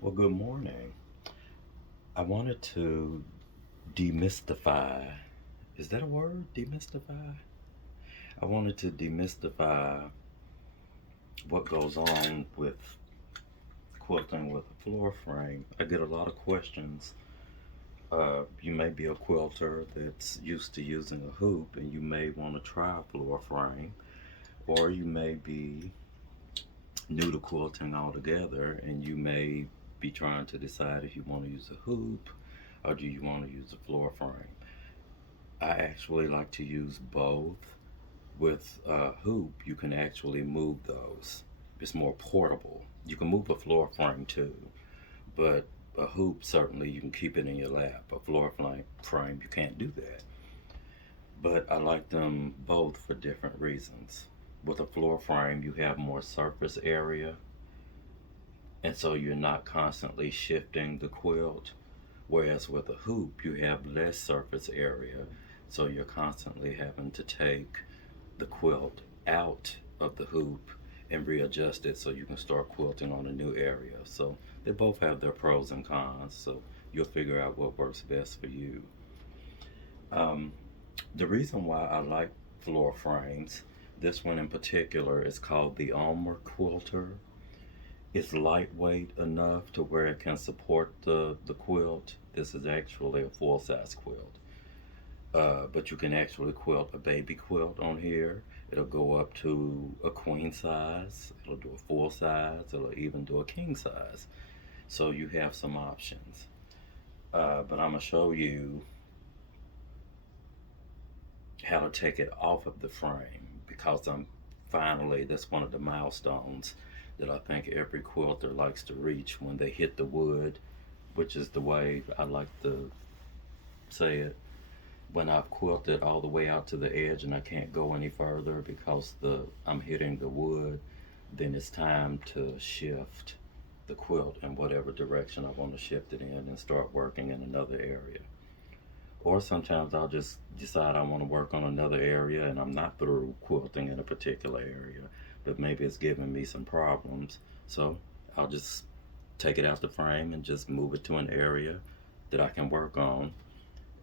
Well, good morning. I wanted to demystify. Is that a word? Demystify? I wanted to demystify what goes on with quilting with a floor frame. I get a lot of questions. You may be a quilter that's used to using a hoop and you may want to try a floor frame, or you may be new to quilting altogether and you may be trying to decide if you want to use a hoop or do you want to use a floor frame. I actually like to use both. With a hoop, you can actually move those. It's more portable. You can move a floor frame too, but a hoop certainly you can keep it in your lap. A frame you can't do that. But I like them both for different reasons. With a floor frame, you have more surface area, and so you're not constantly shifting the quilt. Whereas with a hoop, you have less surface area, so you're constantly having to take the quilt out of the hoop and readjust it so you can start quilting on a new area. So they both have their pros and cons, so you'll figure out what works best for you. Um, the reason why I like floor frames, this one in particular is called the Ulmer Quilter. It's lightweight enough to where it can support the quilt. This is actually a full size quilt. But you can actually quilt a baby quilt on here. It'll go up to a queen size, it'll do a full size, it'll even do a king size. So you have some options. But I'm going to show you how to take it off of the frame because that's one of the milestones that I think every quilter likes to reach when they hit the wood, which is the way I like to say it. When I've quilted all the way out to the edge and I can't go any further because I'm hitting the wood, then it's time to shift the quilt in whatever direction I want to shift it in and start working in another area. Or sometimes I'll just decide I want to work on another area and I'm not through quilting in a particular area, but maybe it's giving me some problems. So I'll just take it out the frame and just move it to an area that I can work on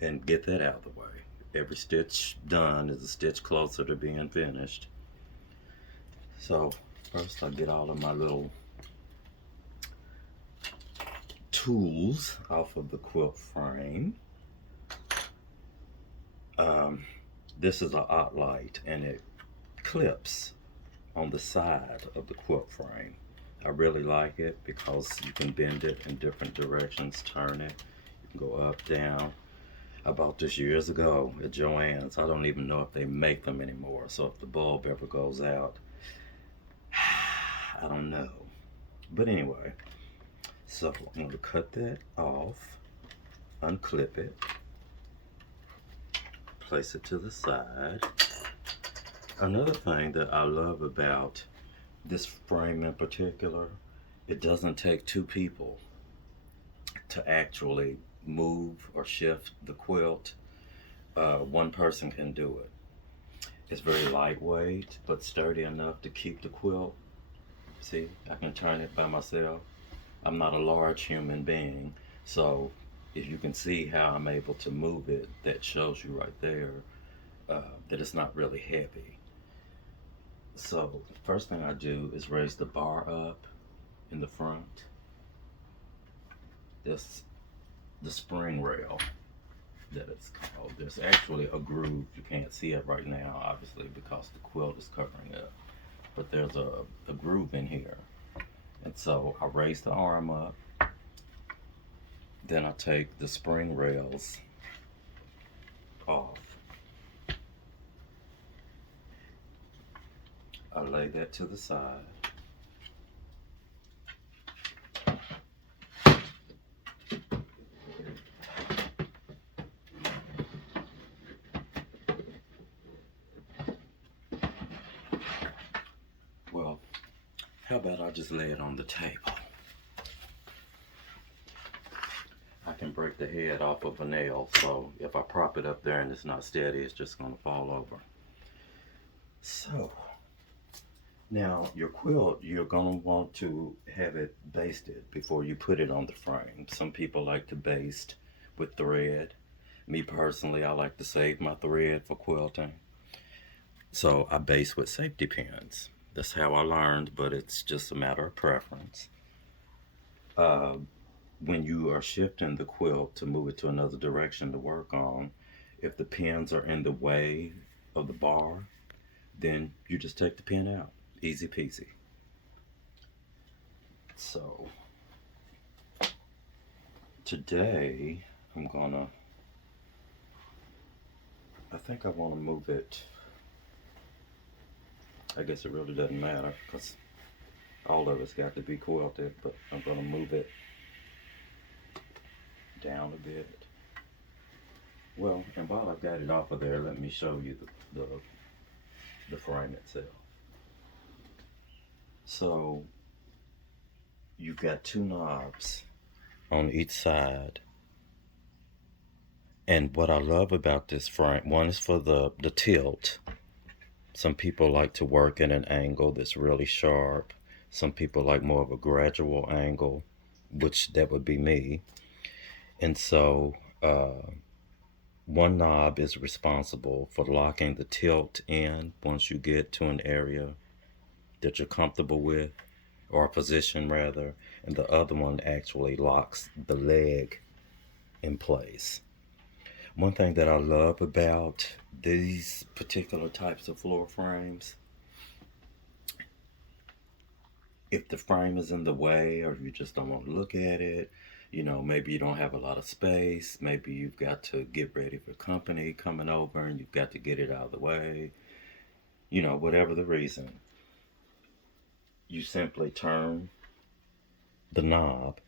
and get that out of the way. Every stitch done is a stitch closer to being finished. So first I'll get all of my little tools off of the quilt frame. This is a light and it clips on the side of the quilt frame. I really like it because you can bend it in different directions, turn it, you can go up, down. I bought this years ago at Joann's. I don't even know if they make them anymore. So if the bulb ever goes out, I don't know. But anyway, so I'm going to cut that off, unclip it, place it to the side. Another thing that I love about this frame in particular, it doesn't take two people to actually move or shift the quilt. One person can do it. It's very lightweight but sturdy enough to keep the quilt. See, I can turn it by myself. I'm not a large human being, so if you can see how I'm able to move it, that shows you right there that it's not really heavy. So the first thing I do is raise the bar up in the front. This the spring rail that it's called. There's actually a groove. You can't see it right now, obviously, because the quilt is covering it. But there's a groove in here. And so I raise the arm up. Then I take the spring rails off. I lay that to the side. Well, how about I just lay it on the table? I can break the head off of a nail, so if I prop it up there and it's not steady, it's just going to fall over. So, Now, your quilt, you're going to want to have it basted before you put it on the frame. Some people like to baste with thread. Me personally, I like to save my thread for quilting. So I baste with safety pins. That's how I learned, but it's just a matter of preference. Uh, when you are shifting the quilt to move it to another direction to work on, if the pins are in the way of the bar, then you just take the pin out. Easy peasy. So today I think I want to move it. I guess it really doesn't matter because all of it's got to be quilted, but I'm going to move it down a bit. Well, and while I've got it off of there, let me show you the frame itself. So you've got two knobs on each side. And what I love about this frame, one is for the tilt. Some people like to work at an angle that's really sharp. Some people like more of a gradual angle, which that would be me. And so one knob is responsible for locking the tilt in once you get to an area that you're comfortable with, or a position rather, and the other one actually locks the leg in place. One thing that I love about these particular types of floor frames, if the frame is in the way or you just don't want to look at it, maybe you don't have a lot of space, maybe you've got to get ready for company coming over and you've got to get it out of the way, whatever the reason, you simply turn the knob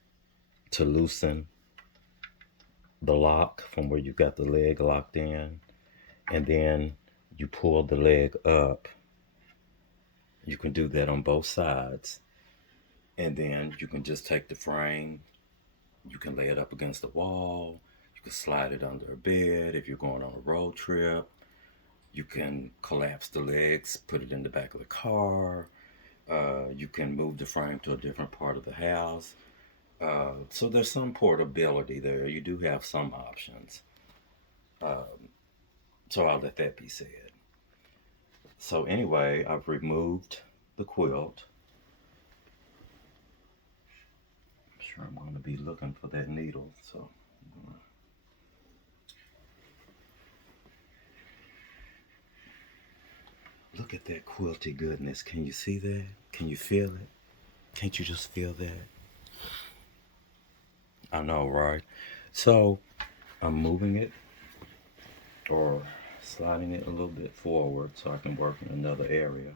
to loosen the lock from where you've got the leg locked in, and then you pull the leg up. You can do that on both sides, and then you can just take the frame, you can lay it up against the wall, you can slide it under a bed if you're going on a road trip, you can collapse the legs, put it in the back of the car, you can move the frame to a different part of the house. So there's some portability there. You do have some options. So I'll let that be said. So anyway, I've removed the quilt. I'm sure I'm going to be looking for that needle. So look at that quilty goodness. Can you see that? Can you feel it? Can't you just feel that? I know, right? So I'm moving it or sliding it a little bit forward so I can work in another area.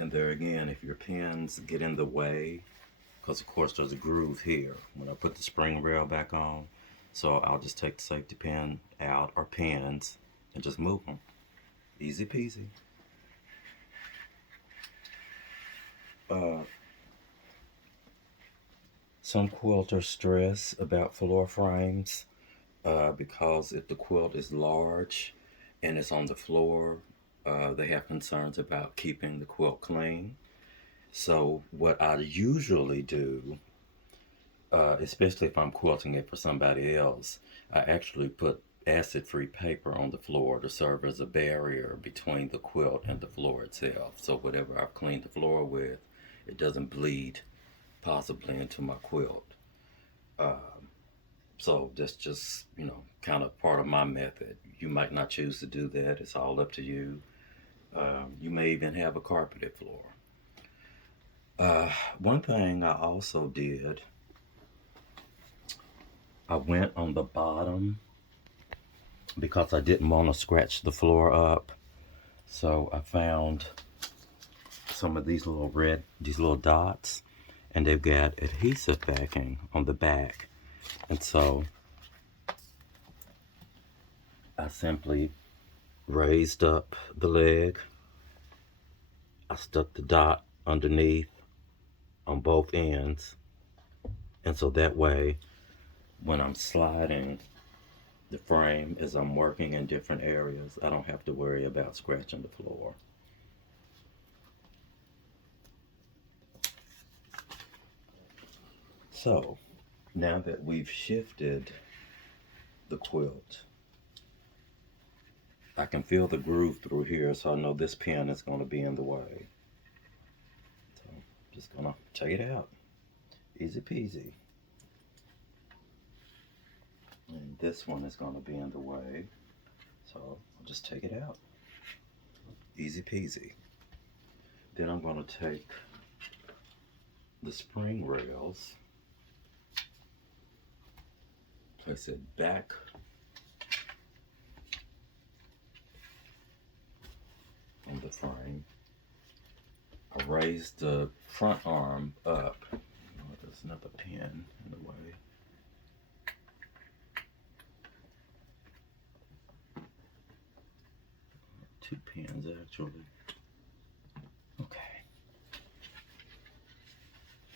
And there again, if your pins get in the way, because of course there's a groove here when I put the spring rail back on, so I'll just take the safety pin out or pins and just move them. Easy peasy. Some quilters stress about floor frames because if the quilt is large and it's on the floor, they have concerns about keeping the quilt clean. So what I usually do, especially if I'm quilting it for somebody else, I actually put acid-free paper on the floor to serve as a barrier between the quilt and the floor itself. So whatever I've cleaned the floor with, it doesn't bleed possibly into my quilt. So that's just, kind of part of my method. You might not choose to do that. It's all up to you. You may even have a carpeted floor. One thing I also did, I went on the bottom because I didn't want to scratch the floor up. So I found some of these little dots, and they've got adhesive backing on the back. And so I simply raised up the leg. I stuck the dot underneath on both ends. And so that way, when I'm sliding the frame as I'm working in different areas. I don't have to worry about scratching the floor. So now that we've shifted the quilt, I can feel the groove through here, so I know this pin is going to be in the way. So I'm just going to take it out. Easy peasy. And this one is going to be in the way, so I'll just take it out. Easy peasy. Then I'm going to take the spring rails, place it back on the frame. I raise the front arm up. Oh, there's another pin in the way. Two pins actually. Okay.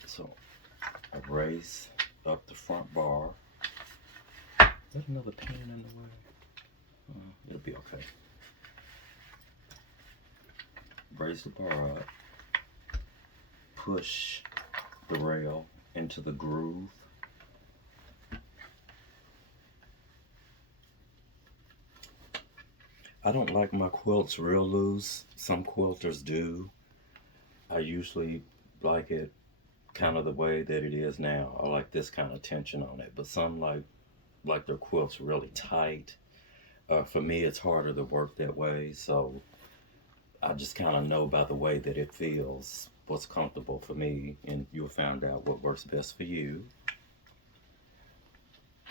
So I raise up the front bar. Is that another pin in the way? It'll be okay. Raise the bar up. Push the rail into the groove. I don't like my quilts real loose. Some quilters do. I usually like it kind of the way that it is now. I like this kind of tension on it. But some like their quilts really tight. For me, it's harder to work that way. So I just kind of know by the way that it feels what's comfortable for me. And you'll find out what works best for you.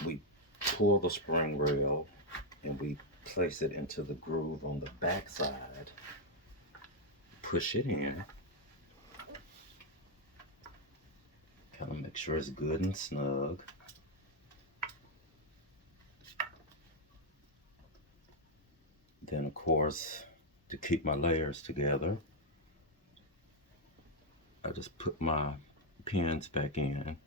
We pull the spring rail and we place it into the groove on the back side, push it in, kind of make sure it's good and snug. Then of course, to keep my layers together, I just put my pins back in.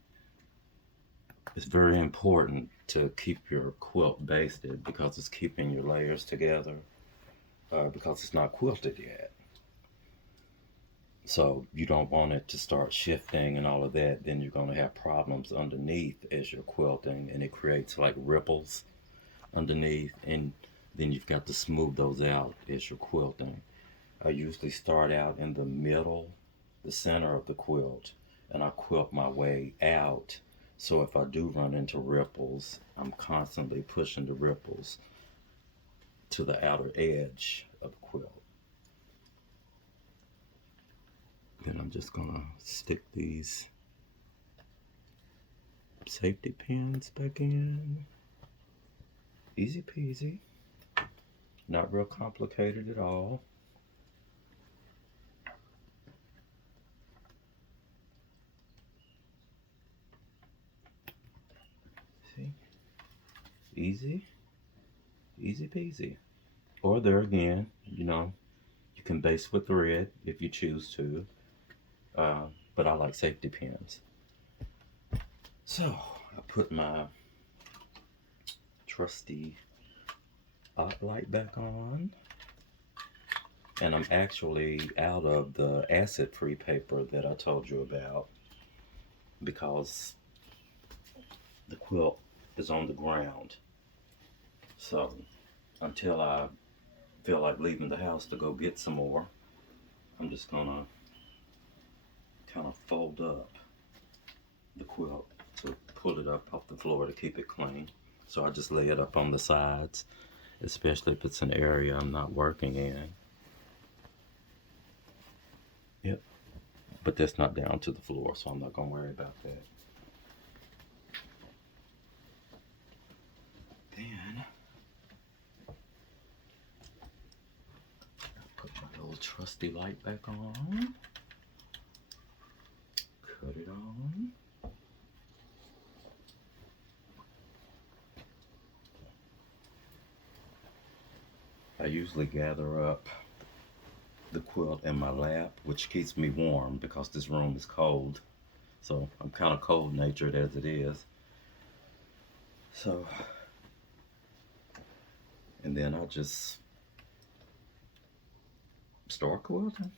It's very important to keep your quilt basted because it's keeping your layers together because it's not quilted yet. So you don't want it to start shifting and all of that. Then you're going to have problems underneath as you're quilting, and it creates like ripples underneath, and then you've got to smooth those out as you're quilting. I usually start out in the middle, the center of the quilt, and I quilt my way out. So if I do run into ripples, I'm constantly pushing the ripples to the outer edge of the quilt. Then I'm just gonna stick these safety pins back in. Easy peasy. Not real complicated at all. See? Easy. Easy peasy. Or there again, you can base with thread if you choose to. But I like safety pins. So I put my trusty light back on, and I'm actually out of the acid-free paper that I told you about because the quilt is on the ground. So until I feel like leaving the house to go get some more, I'm just gonna kind of fold up the quilt to pull it up off the floor to keep it clean. So I just lay it up on the sides, especially if it's an area I'm not working in. Yep. But that's not down to the floor, so I'm not gonna worry about that. Then put my little trusty light back on. Cut it on. I usually gather up the quilt in my lap, which keeps me warm because this room is cold. So I'm kind of cold natured as it is. So And then I'll just start quilting.